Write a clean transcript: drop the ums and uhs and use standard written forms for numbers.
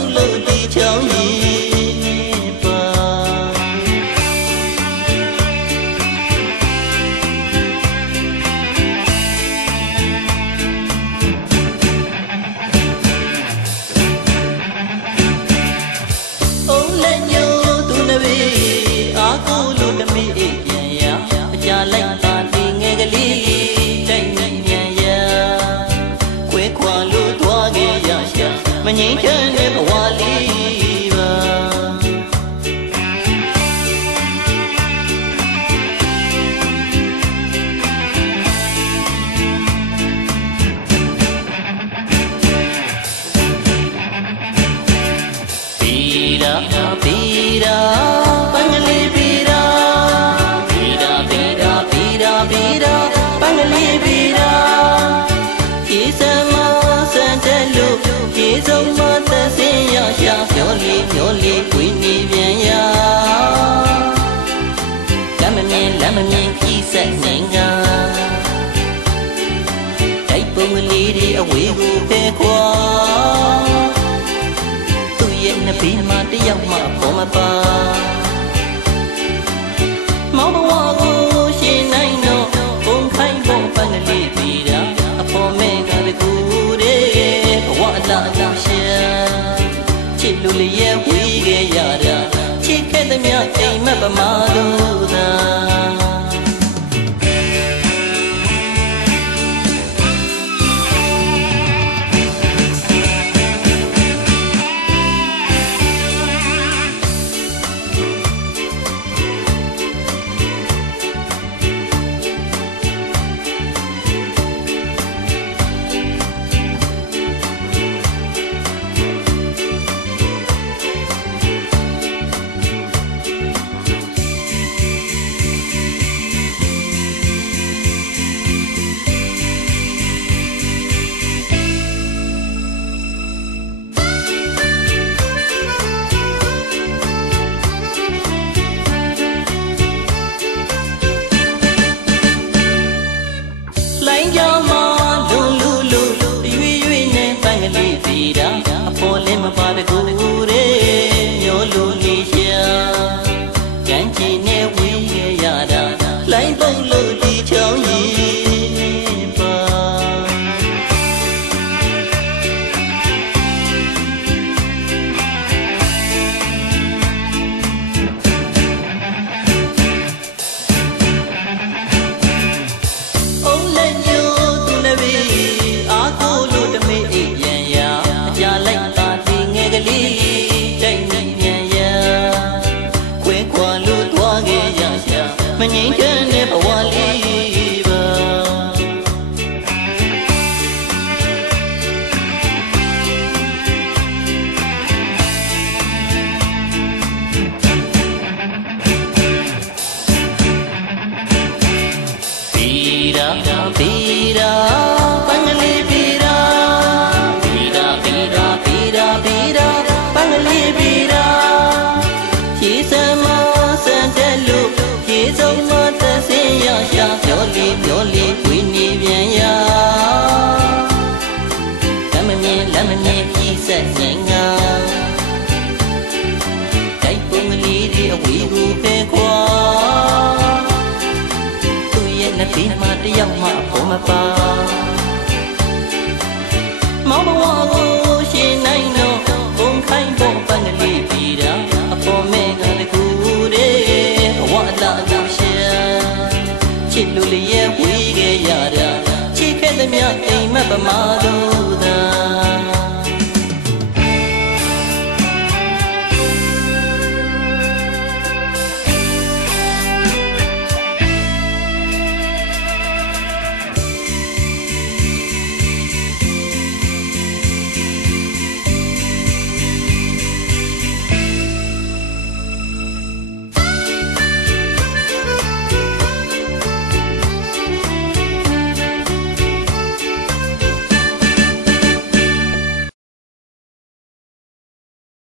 ပုံလို့ဒီချောင်းကြီးပါမငြိမ်းချမ်းတဲ့ဘဝလေးပါဘီရာဘီရာပန်းကလေးဘီရာဘီရာဘီရာဘီရာဘီရာပန်းကလေးဘီရာဒီစမစတဲ့လူဒီဆုံးမသက်စင်ရရှာမျောလေးမျောလေးဝင်းနေပြန်ရလမ်းမမြင်ကြီးဆက်နိုင်ကတိုက်ပုံကလေးတွေအဝေးကိုပဲခွာသူ့ရဲ့နှစ်ဘေးမှာတယောက်မှပေါ်မပါမောင်ဘဝကိုရှင်နိုင်တော့ဘုံခိုင်းဖို့ပန်းကလေးပြီးတာအဖို့မဲကတကူတဲ့ဘဝအလားအရှာချစ်လူလေးရဲ့ဝေးခဲ့ရတာချစ်ခဲ့သမျှအိမ်မက်ပမာလို့သာအပေါ်လည်းမပါတကူတဲ့မျိုးလူလေးရှာကံကြည်နဲ့ဝေးခဲ့ရတာလိုင်းပုံလို့ဒီချောင်းကြီးပါအုံးလည်းညို့သူလည်းပဲအားကိုလို့တမေးအိပ်ပြန်ရလိုက်တာဒီငယ်ကလေးတိုက်နေပြန်ရခွဲခွာလို့သွားခဲ့ရရှာမငြိမ်းချမ်းတဲ့ဘဝလေးပါဘီရာဘီရာပန်းကလေးဘီရာဘီရာဘီရာဘီရာဘီရာပန်းကလေးဘီရာရေစမစတဲ့လူရေဆုံးမသက်စင်ရရှာမျောလေးဝင်းနေပြန်ရလမ်းမမြင်ကြီးဆက်နိုင်ကတိုက်ပုံကလေးတွေအဝေးကိုပဲခွာသူ့ရဲ့နှစ်ဘေးမှာတယောက်မှပေါ်မပါမောင်ဘဝကိုရှင်နိုင်တော့ဘုံခိုင်းဖို့ပန်းကလေးပြီးတာအပေါ်မဲကတကူတဲ့ဘဝအလားအရှာချစ်လူလေးရဲ့ဝေးခဲ့ရတာချစ်ခဲ့သမျှအိမ်မက်ပမာတော့